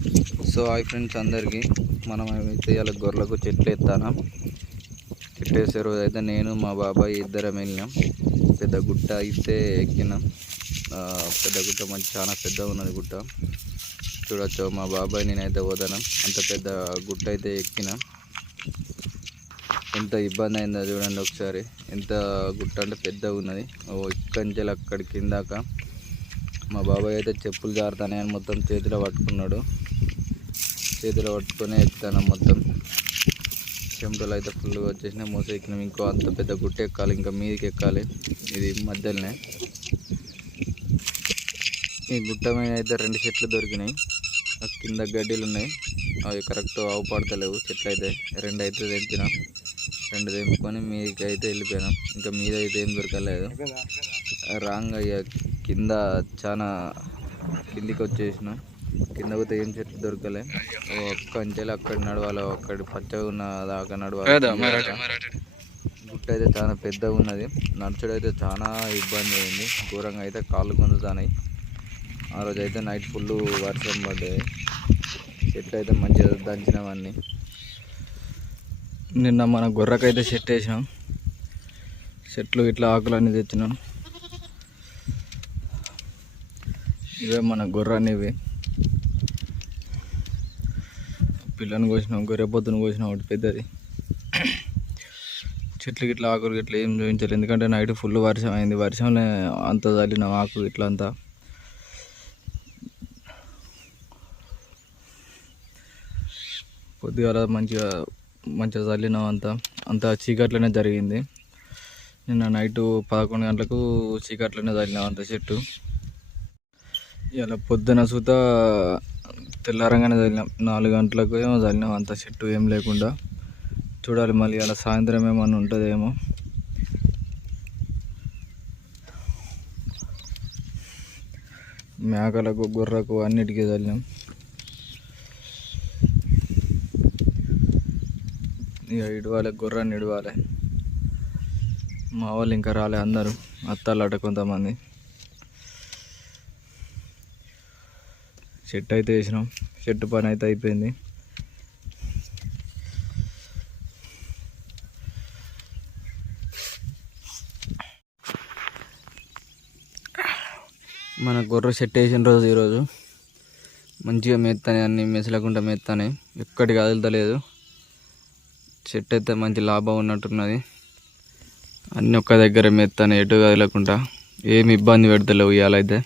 So hi friends అందరికీ. మనం అయితే ఇలా గొర్రెలకు చెట్లు ఎత్తాను. చెట్లు వేసే రోజు అయితే నేను మా బాబాయ్ ఇద్దరం వెళ్ళినాం. పెద్ద గుట్ట అయితే ఎక్కినాం. పెద్ద గుట్ట చాలా పెద్దగా ఉన్నది గుట్ట. చూడొచ్చు మా బాబాయ్ నేనైతే పోతాను. అంత పెద్ద గుట్ట అయితే ఎక్కినా. ఎంత ఇబ్బంది అయిందో చూడండి ఒకసారి. ఎంత గుట్ట అంటే పెద్దగా ఉన్నది. ఇక్కడి నుంచి అక్కడి కిందాక మా బాబాయ్ అయితే చెప్పులు జారుతానే అని మొత్తం చేతిలో పట్టుకున్నాడు. చేతిలో పట్టుకొని ఎక్కుతాను. మొత్తం చెమటలు అయితే ఫుల్గా వచ్చేసినాయి. మోస ఎక్కినాం. ఇంకో అంత పెద్ద గుట్ట ఎక్కాలి, ఇంకా మీదకి ఎక్కాలి. ఇది మధ్యలోనే. ఈ గుట్ట మీద అయితే 2 చెట్లు దొరికినాయి. కింద గడ్డీలు ఉన్నాయి, అవి కరెక్ట్ ఆవు పడతలేవు. చెట్లు అయితే 2 అయితే తెంపినాం. 2 తెంపుకొని మీదకి అయితే వెళ్ళిపోయినాం. ఇంకా మీద అయితే ఏం దొరకలేదు. రాంగ్ అయ్యా కింద చాలా కిందికి వచ్చేసినాం. కింద పోతే ఏం చెట్లు దొరకలే. ఒక్కంచెలు అక్కడ నడవాలి, అక్కడ పచ్చగా ఉన్న దాకా నడవాలి. గుట్ట అయితే చాలా పెద్దగా ఉన్నది. నడుచుడు అయితే చాలా ఇబ్బంది అయింది. ఘోరంగా అయితే కాళ్ళు గుంజుతున్నాయి. ఆ రోజు అయితే నైట్ ఫుల్ వర్షం పడ్డది. చెట్లు అయితే మంచిగా దంచినామన్నీ. నిన్న మన గొర్రెకైతే సెట్ వేసినాం. చెట్లు ఇట్లా ఆకులన్నీ తెచ్చినాం. ఇవే మన గొర్రెని. ఇవి పిల్లని కోసినాం, గొర్రె పొద్దున కోసినాం ఒకటి పెద్దది. చెట్లు గిట్లా ఆకులు గిట్లా ఏం చూపించాలి, ఎందుకంటే నైట్ ఫుల్ వర్షం అయింది. వర్షంలో అంత చల్లినాం ఆకు ఇట్లా అంతా. పొద్దుగాల మంచిగా చల్లినాం. అంతా చీకట్లోనే జరిగింది. నిన్న నైటు 11 గంటలకు చీకట్లోనే చల్లినాం అంత చెట్టు. ఇలా పొద్దున సుతా తెల్లారంగానే చల్లినాం. 4 గంటలకు ఏమో చల్లినాం అంత చెట్టు ఏం లేకుండా. చూడాలి మళ్ళీ అలా సాయంత్రం ఏమన్నా ఉంటుందేమో. మేకలకు, గొర్రెకు అన్నిటికీ చల్లినాం. ఇక ఇడవాలి, గొర్రెని ఇడవాలి. మా వాళ్ళు ఇంకా రాలే, అందరూ అత్తాలట కొంతమంది. చెట్టు అయితే వేసినాం. చెట్టు పని అయితే అయిపోయింది. మన గొర్రె చెట్టు వేసిన రోజు ఈరోజు మంచిగా మేస్తానే, అన్ని మెసలకుండా మేస్తానే, ఎక్కడికి కదులుతలేదు. చెట్టు అయితే మంచి లాభం ఉన్నట్టున్నది. అన్నీ ఒక్క దగ్గర మేస్తానే, ఎటు కదలకుండా. ఏమి ఇబ్బంది పెడతలేవు ఇవాళైతే.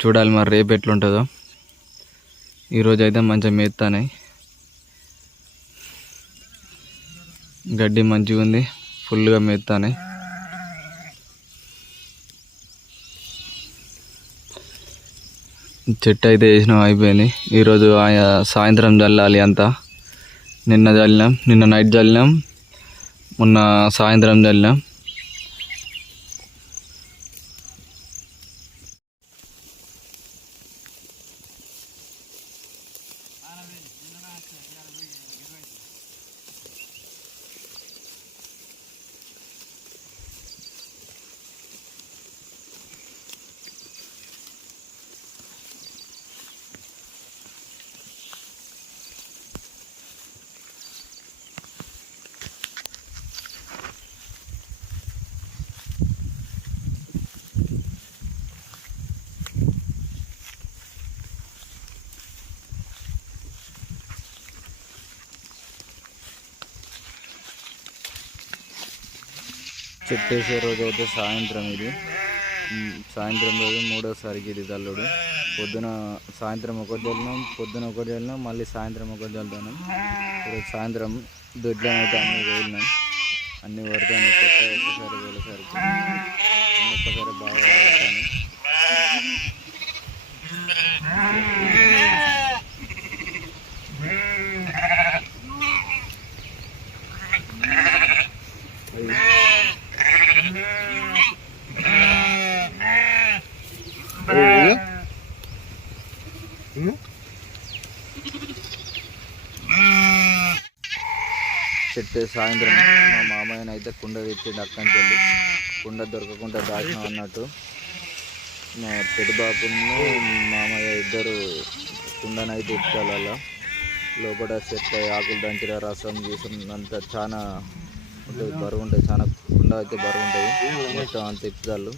చూడాలి మరి రేపు ఎట్లుంటుందో. ఈరోజు అయితే మంచిగా మేస్తానే. గడ్డి మంచిగా ఉంది, ఫుల్గా మేస్తానే. చెట్టు అయితే వేసినాం, అయిపోయింది. ఈరోజు సాయంత్రం చల్లాలి అంతా. నిన్న చల్లినాం, నిన్న నైట్ చల్లినాం, మొన్న సాయంత్రం చల్లినాం. చెట్టు వేసే రోజు అయితే సాయంత్రం. ఇది సాయంత్రం రోజు 3వసారికి ఇది చల్లుడు. సాయంత్రం ఒకటి చల్లినాం, పొద్దున ఒకటి చల్లినాం, మళ్ళీ సాయంత్రం ఒకటి చల్లుతున్నాం. ఈరోజు సాయంత్రం దొడ్లనైతే అన్నీ వేలినాం. అన్నీ పడతాను కొత్త ఒక్కసారి వేలేసరికి ఒక్కసారి బాగా పడతాను. చెట్టు సాయంత్రం మా మామయ్యని అయితే కుండ తెచ్చిండు. అక్కడికి వెళ్ళి కుండ దొరకకుండా దాచినాం అన్నట్టు. మా పెద్దబాబును మామయ్య ఇద్దరు కుండనైతే ఇప్పాలి అలా లోపల చెట్ల ఆకులు దంచిన రసం గీసం అంతా చాలా ఉంటుంది, బరువు ఉంటుంది, చాలా కుండ అయితే బరువు ఉంటుంది. మొత్తం అంత ఇప్పుతాళ్ళు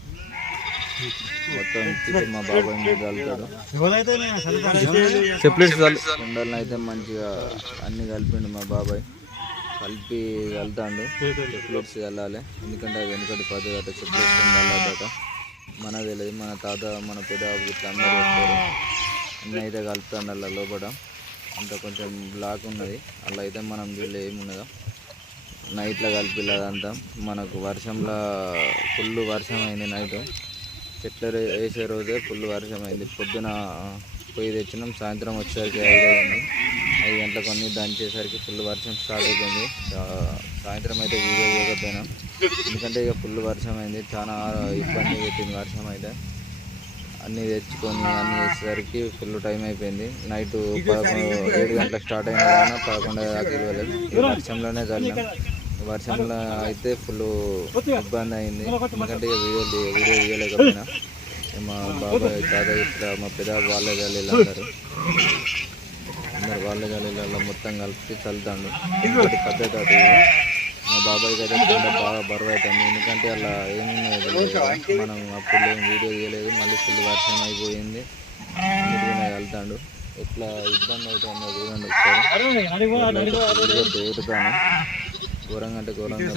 మొత్తం ఇప్పితే మా బాబాయ్ మీద చల్లుతాడు. కుండలను అయితే మంచిగా అన్ని కలిపిండు మా బాబాయ్, కలిపి చల్లుతాడు. చెప్లెట్స్ చల్లాలి, ఎందుకంటే అది వెనుకటి పద్ధతి అట్లా చెప్లెట్స్ చల్లాలట. మనకు తెలియదు, మన తాత మన పెద్ద ఇట్లా అందరూ చెప్తారు. అన్నీ అయితే కలుపుతాడు అలా లోపల. అంత కొంచెం బ్లాక్ ఉన్నది అలా అయితే మనం వీళ్ళు ఏమున్నదో నైట్లో కలిపి అదంతా. మనకు వర్షంలో ఫుల్ వర్షం అయింది నైట్, చెట్లు వేసే రోజే ఫుల్ వర్షం అయింది. పొద్దున పొయ్యి తెచ్చినాం, సాయంత్రం వచ్చేసరికి 5 అయింది. 5 గంటలకు అన్నీ దంచేసరికి ఫుల్ వర్షం స్టార్ట్ అయిపోయింది. సాయంత్రం అయితే వీడియో చేయకపోయినాం, ఎందుకంటే ఇక ఫుల్ వర్షం అయింది, చాలా ఇబ్బంది పెట్టింది వర్షం అయితే. అన్నీ తెచ్చుకొని అన్నీ వేసేసరికి ఫుల్ టైం అయిపోయింది. నైట్ 7 గంటలకు స్టార్ట్ అయినా కానీ 11 దాకా వెళ్ళలేదు. వర్షంలోనే చల్లాం, వర్షంలో అయితే ఫుల్ ఇబ్బంది అయింది, ఎందుకంటే ఇక వీడియో తీయలేకపోయినా. మా బాబాయ్ తాత ఇట్లా మా పెద్ద వాళ్ళే గల్లీలు అందరూ వాళ్ళే గల్లీలలో మొత్తం కలిపి చల్లుతాడు. ఇంకోటి పద్ధతి అది. మా బాబాయ్కి అయితే కుండ బాగా బరువు అవుతుంది, ఎందుకంటే అలా ఏమున్నది మనం అప్పుడు ఏం వీడియో తీయలేదు. మళ్ళీ ఫుల్ వర్షం అయిపోయింది, అన్నిటికీ వెళ్తాడు. ఎట్లా ఇబ్బంది అవుతుందో చూడండి ఒకసారి. దూరుతాను ఘోరంగా, అంటే ఘోరంగా.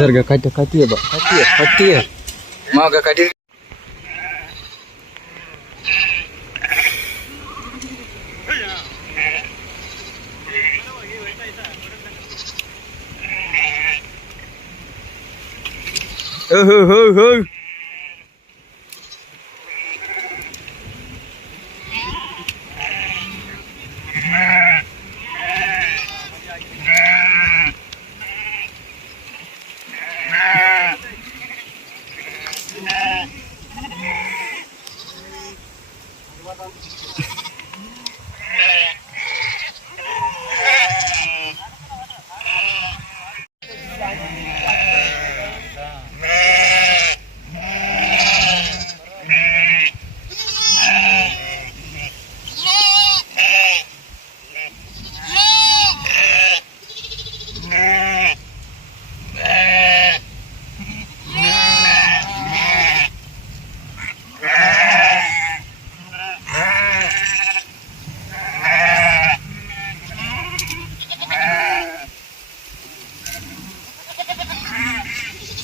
సరిగా కట్టి మాకు కట్టి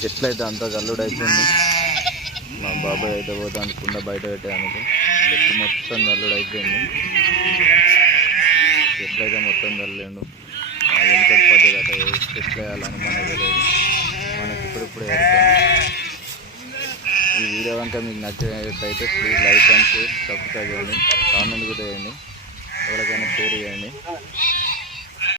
చెట్లు అయితే అంతా జల్లుడు అయిపోయింది. మా బాబాయ్ అయితే పోతా అనుకుండా బయట పెట్టేదానికి చెట్లు మొత్తం జల్లుడు అయిపోయింది. చెట్లు అయితే మొత్తం చల్లేండు. వెనుకటి పద్ధతి అట్లా చెట్లు వేయాలని మనకు తెలియదు, మనకి ఇప్పుడు ఈ వీడియో కనుక మీకు నచ్చినట్టయితే please like and share, subscribe చేయండి, కామెంట్ కూడా చేయండి, ఎవరికైనా షేర్ చేయండి.